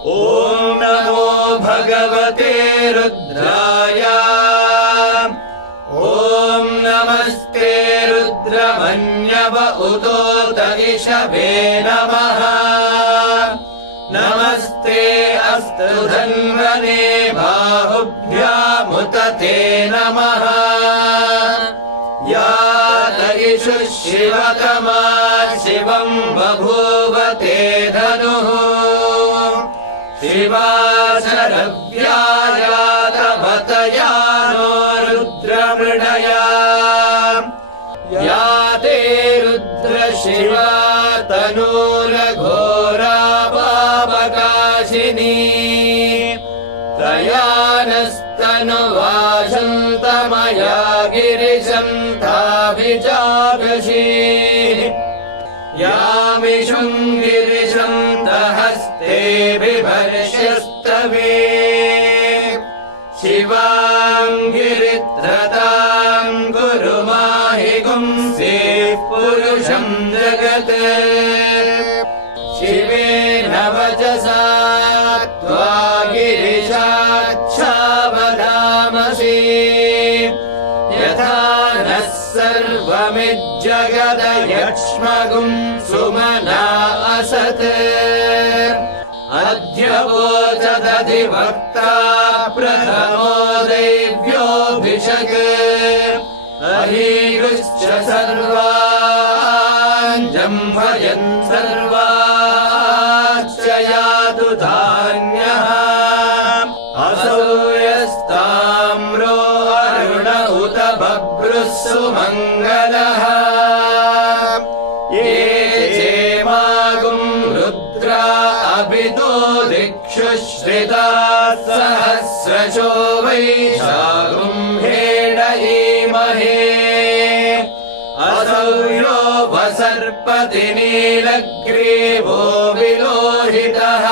ॐ नमो भगवते रुद्राय। ॐ नमस्ते रुद्रमन्यव उतोत इषवे नमः। नमस्ते अस्तु धन्वने बाहुभ्यामुत ते नमः। या तयिषु शिवतमा शिवम् बभूव ते धनुः। शिवा शरव्यायातवतया नो रुद्रमृडया। या ते रुद्र शिवा तनूरघोरा पावकाशिनी। त्रयानस्तनुवासन्तमया गिरिशन्ताभिजागशी। यामिषुम् गिरिशन्तहस्ते बिभर्ष्यस्तवे। शिवाम् गिरित्रताम् कुरु माहि गुंसे पुरुषम् जगत्। शिवेन वचसा त्वा गिरिशाच्छावदामसि। यथा नः सर्वमिज्जगदयक्ष्मगुम् सुमना असत्। अद्य वोचदधिवक्ता प्रथमो दैव्योऽभिषक्। अहीगुश्च सर्वान् जम्भयन् सर्वाश्च यातु धान्यः। असौ यस्ताम्रो अरुण उत बभ्रुः सुमङ्गलः। ये चेमागुम् रुद्रा अभितो दिक्षु श्रिताः सहस्रशो वैशागुम् हेडयीमहे। असौ यो वसर्पति नीलग्रीवो विलोहितः।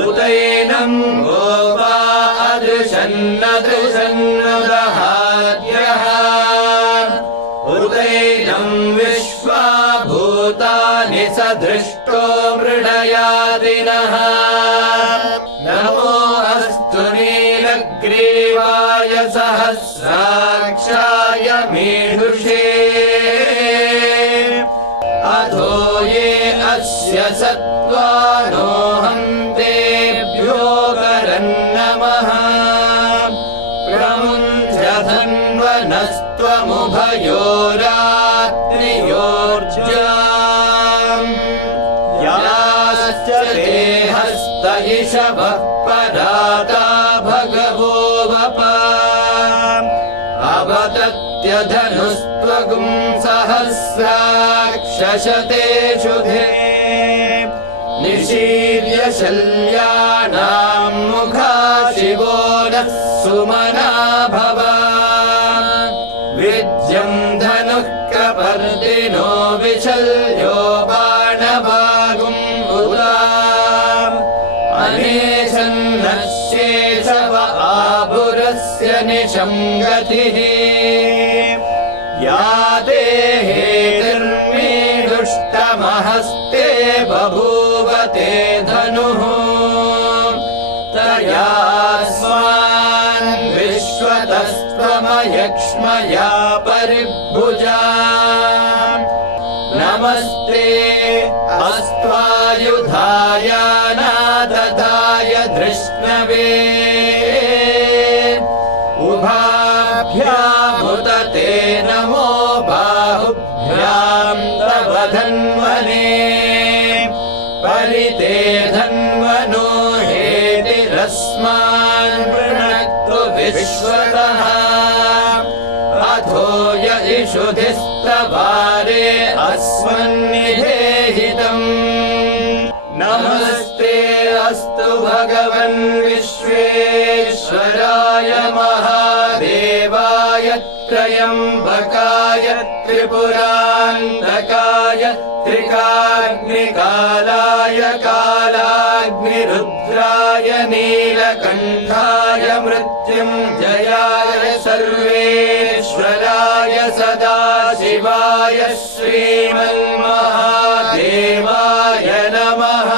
उतैनम् गोपा अदृशन्नदृशन्नुदहाद्यः। उतैनम् विश्वा भूतानि स दृष्टो मृडयादिनः। नमो अस्तु नीलग्रीवाय सहस्राक्षाय मीढुषे। अधो ये अस्य सत्त्वानोऽहम् तेभ्यो करन्नमः। प्रमुञ्चधन्वनस्त्वमुभयोरात्रियोर्जाम्। याश्च ते हस्त इषवः पदाता भगवो वप। अवतत्यधनुस्त्वगुम् सहस्राक्षशतेषु धे। निशीर्य शल्यानाम् मुखा शिवो नः सुमना भव। विद्यम् धनुः कपर्दिनो विशल्यो बाणवागुम् उदा। अनेशन्नः शेषव आभुरस्य निशङ्गतिः। या ते हेतिर्मीदुष्टमहस्ते बभूव ते धनुः। तयास्मान् विश्वतस्त्वमयक्ष्मया परिभुजा। नमस्ते अस्त्वायुधाय नादधाय धृष्णवे। उभाभ्यामुत ते नमो बाहुभ्याम् तव धन्वने। परिते धन्वनो हेतिरस्मान् वृणक्तु विश्वतः। अधो य इषुधिस्तवारे अस्मन्निधेहितम्। नमस्ते अस्तु भगवन् विश्वेश्वराय महादेवाय त्र्यम्बकाय त्रिपुरान्तकाय त्रिकाग्निकालाय कालाग्निरुद्राय नीलकण्ठाय मृत्युञ्जयाय सर्वेश्वराय सदाशिवाय श्रीमन्महादेवाय नमः।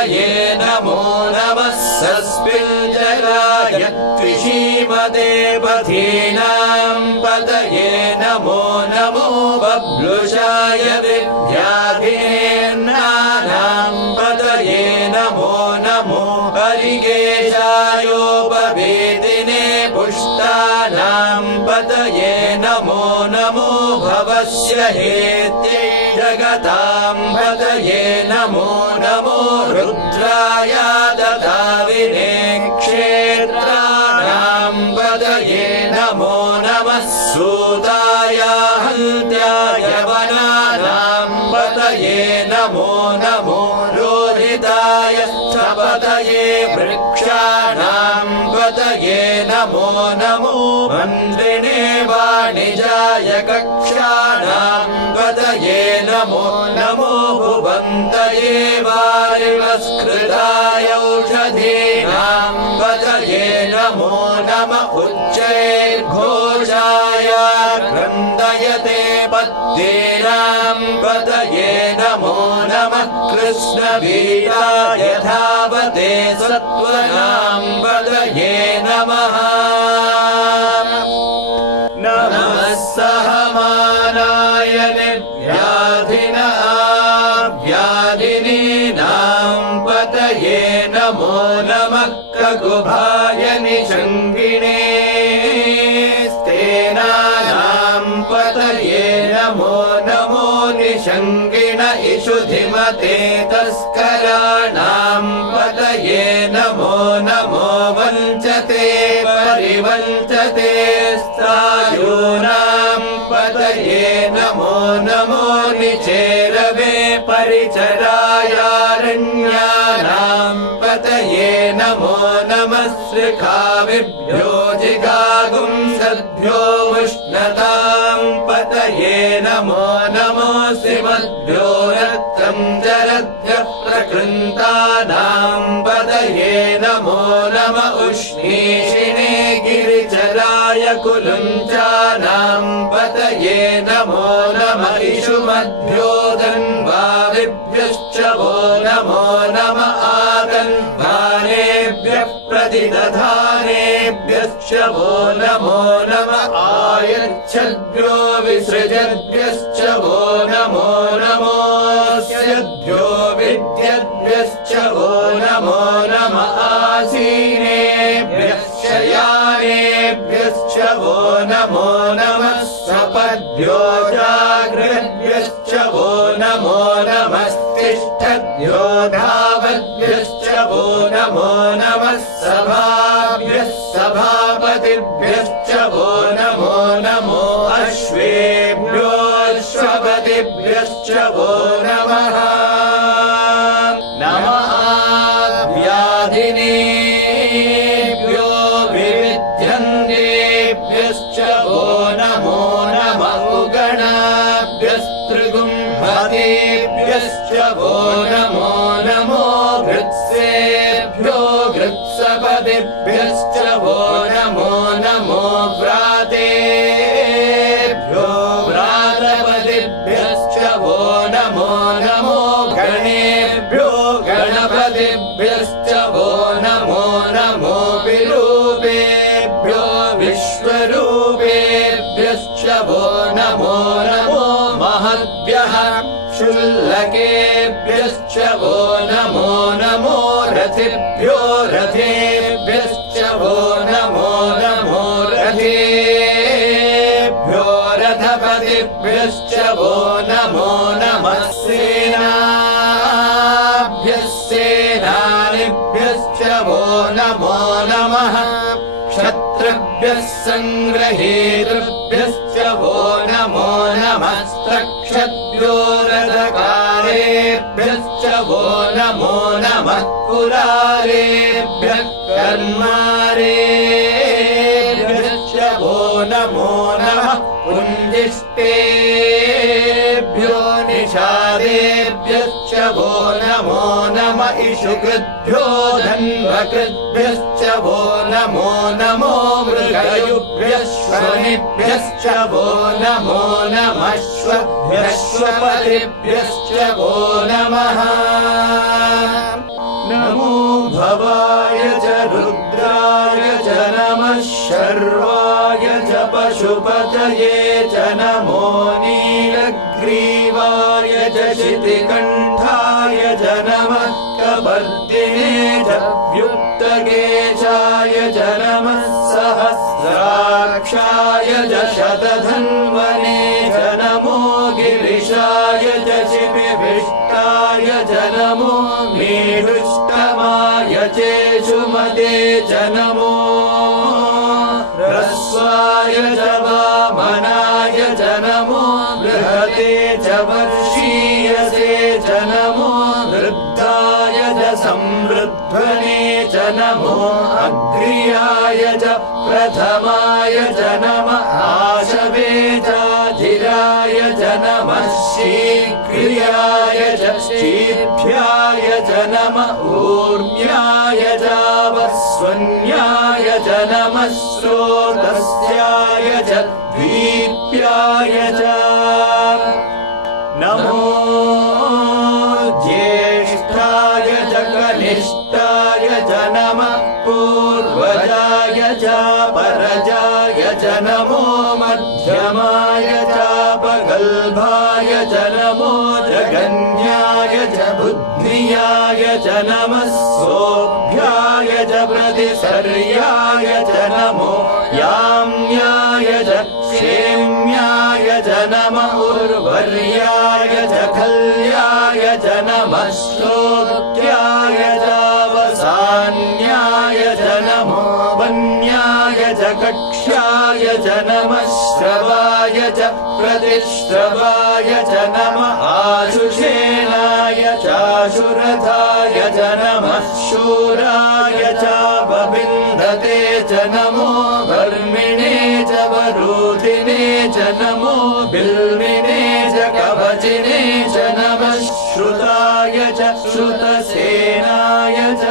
पतये नमो नमः सस्पिञ्जराय कृषीमते पथीनां पतये नमो नमो बभ्रुषाय विद्याधीनानां पतये नमो नमो हरिकेशायोपवेदिने पुष्टानां पतये नमो नमो भवस्य हेत्यै जगतां पतये नमो नमो रुद्राय ददाविने क्षेत्राणां पतये नमो नमः सूताय हन्त्याय वनानां पतये नमो नमो रोहिताय पतये वृक्षाणां पतये नमो नमो मन्त्रिणे वाणिजाय कक्षाणां पतये नमो नमो भुवन्तये वारिवस्कृताय औषधीनां पतये नमो नम उच्चैर्घोषाय क्रन्दयते पद्येनां पतये नमो नमः कृष्णवीराय धावते सत्त्वनां पतये नमः नमः सहमानाय निर्व्याधिनीनां पतये नमो नमः खगुभाय निषङ्गिणे स्तेनानां पतये नमो नमो निषङ्गिण इषुधिमते तस्कराणां पतये नमो नमो वञ्चते परिवञ्चते स्थायूनां पतये नमो नमो निचेरवे परिचरायारण्यानां पतये नमो नमः श्रिखाविभ्यो जिगागुंसद्भ्यो उष्णतां पतये नमो नमो श्रीमद्भ्यो रक्तं जरद्भ्यः प्रकृन्तानां पतये नमो नम उष्णीषिणे गिरिचराय कुलुञ्चानां पतये नमो नम इषुमद्भ्यो दन्वाविभ्यश्च वो नमो नम आदन्वानेभ्यः प्रतिदधानेभ्यश्च वो नमो नम आयच्छद्भ्यो विसृजद्भ्यश्च वो नमो नमोऽस्यद्भ्यो विद्यद्भ्यश्च वो नमो नम आसीनेभ्यः शयानेभ्यश्च वो नमो नमः सपद्भ्यो जाग्रद्भ्यश्च वो नमो नमस्तिष्ठद्भ्यो धावद्भ्यश्च वो नमो नमः सभाभ्यः सभापतिभ्यश्च वो नमो नमो अश्वेभ्यो अश्वपतिभ्यश्च वो नमः नमः व्याधिनेभ्यो विविध्यन्तेभ्यश्च वो नमो नमः उगणाभ्यस्त्रिगुम्भतेभ्यश्च वो नमो नमो भृत्सेभ्यो भृत्सपतिभ्यश्च वो नमो नमो व्रातेभ्यो व्रातपतिभ्यश्च वो नमो नमो गणेभ्यो गणपतिभ्यश्च वो नमो नमो विरूपेभ्यो विश्वरूपेभ्यश्च वो नमो नमो महद्भ्यः शुल्लकेभ्यश्च वो नमो नमो रथिभ्यो रथेभ्यश्च वो नमो नमो रथेभ्यो रथपतिभ्यश्च वो नमो नमः सेनाभ्यः सेनानिभ्यश्च वो नमो नमः क्षत्रिभ्यः सङ्ग्रहेतृभ्यश्च वो नमो नमस्तक्षत्भ्यो रथकारेभ्यश्च वो नमो नमः कुलारेभ्यः कर्मारेभ्यश्च वो नमो नमः पुञ्जिष्टेभ्यो निषादेभ्यश्च वो नमो नम इषुकृद्भ्यो धन्वकृद्भ्यश्च वो नमो नमो मृगयुभ्यश्वनिभ्यश्च वो नमो नमः श्वपतिभ्यश्च वो नमः पशुपतये च नमो नीलग्रीवाय च शितिकण्ठाय च नमः कपर्दिने च व्युक्तकेशाय च नमः सहस्राक्षाय च शतधन्वने च नमो गिरिशाय च शिपिभिष्टाय च नमो मेढुष्टमाय चेषुमते च नमो ह्रस्वाय च वामनाय च नमो बृहते च वर्षीयसे च नमो वृद्धाय च संवृद्धने च नमो अग्र्याय च प्रथमाय च नमः आशवे चाधिराय च नमः शीघ्र्याय च शीभ्याय च नमः ऊर्म्याय च वस्वन्याय च नमः स्रोतस्याय च द्वीप्याय च नमो ज्येष्ठाय च कनिष्ठाय च नमः पूर्वजाय च परजाय च नमो मध्यमाय च पगल्भाय च नमो जगन्याय च बुद्धियाय च नमः सोऽभ्याय च प्रतिसर्याय च नमो याम्याय च क्षेम्याय च नमः उर्वर्याय च खल्याय च नमः श्लोक्याय च वसान्याय च नमो वन्याय च कक्ष्याय च नमः श्रवाय च प्रतिश्रवाय च नमः आशुषेणाय चाशुरथाय च नमः शूराय च बबिन्धते च नमो वर्मिणे च वरूधिने च नमो बिल्विने च कवचिने च नमः श्रुताय च श्रुतसेनाय च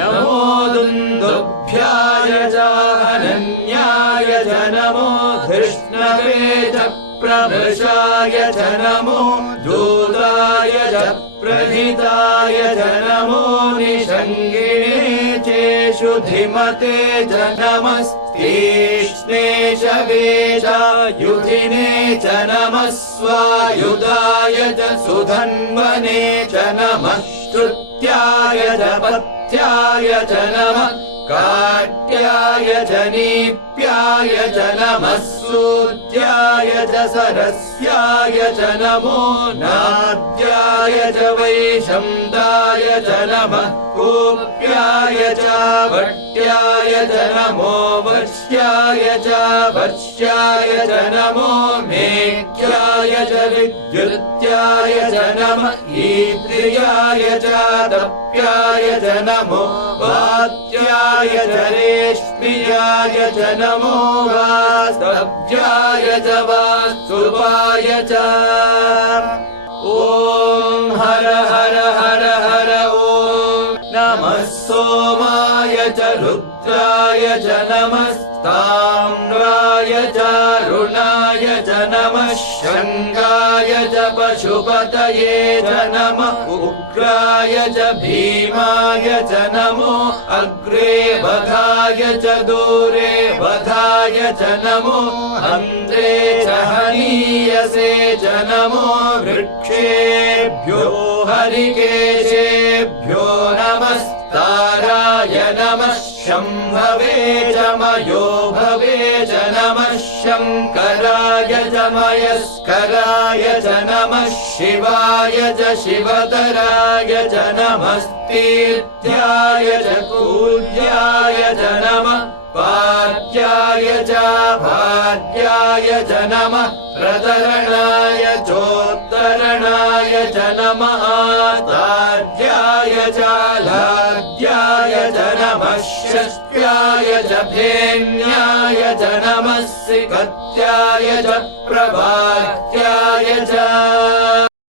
नमो दुन्दुभ्याय च अनन्याय च नमो धृष्णवे च प्रभृशाय च नमो दूताय च प्रहिताय च नमो निषङ्गिणे चेषु धिमते च नमस्तीक्ष्णे शवेशायुधिने च नमः स्वायुधाय च सुधन्वने च नमः श्रुत्याय च पथ्याय च नमः काट्याय च नीप्याय च नमः सूत्याय च सरस्याय च नमो नाद्याय च वैशम्दाय च नमः कूप्याय च भट्याय च नमो वर्ष्याय च वर्ष्याय च नमो मेघ्याय च विद्युत्याय च नमः ईद्रियाय च दप्याय च नमो वात्याय च रेश्मियाय च नमो वास्तव्याय च वास्तुपाय च ॐ हर हर हर हर ॐ नमः सोमाय च रुद्राय च नमस्ताम्राय च रुणाय च नमः शङ्गाय च पशुपतये च नमः उग्राय च भीमाय च नमो अग्रे वधाय च दूरे वधाय च नमो अन्ध्रे च हनीयसे च नमो वृक्षेभ्यो हरिकेशेभ्यो नमस्ताराय नमः शम्भवे च मयो भवे च नमः शङ्कराय च मयस्कराय च नमः शिवाय च शिवतराय च नमस्तीर्थ्याय च पूज्याय च नमः पाद्याय च भाद्याय च नमः प्रतरणाय चोत्तरणाय च नमः ताद्याय च लाद्याय च नमः षष्ट्याय च धेन्याय च नमः सिकत्याय च प्रभात्याय च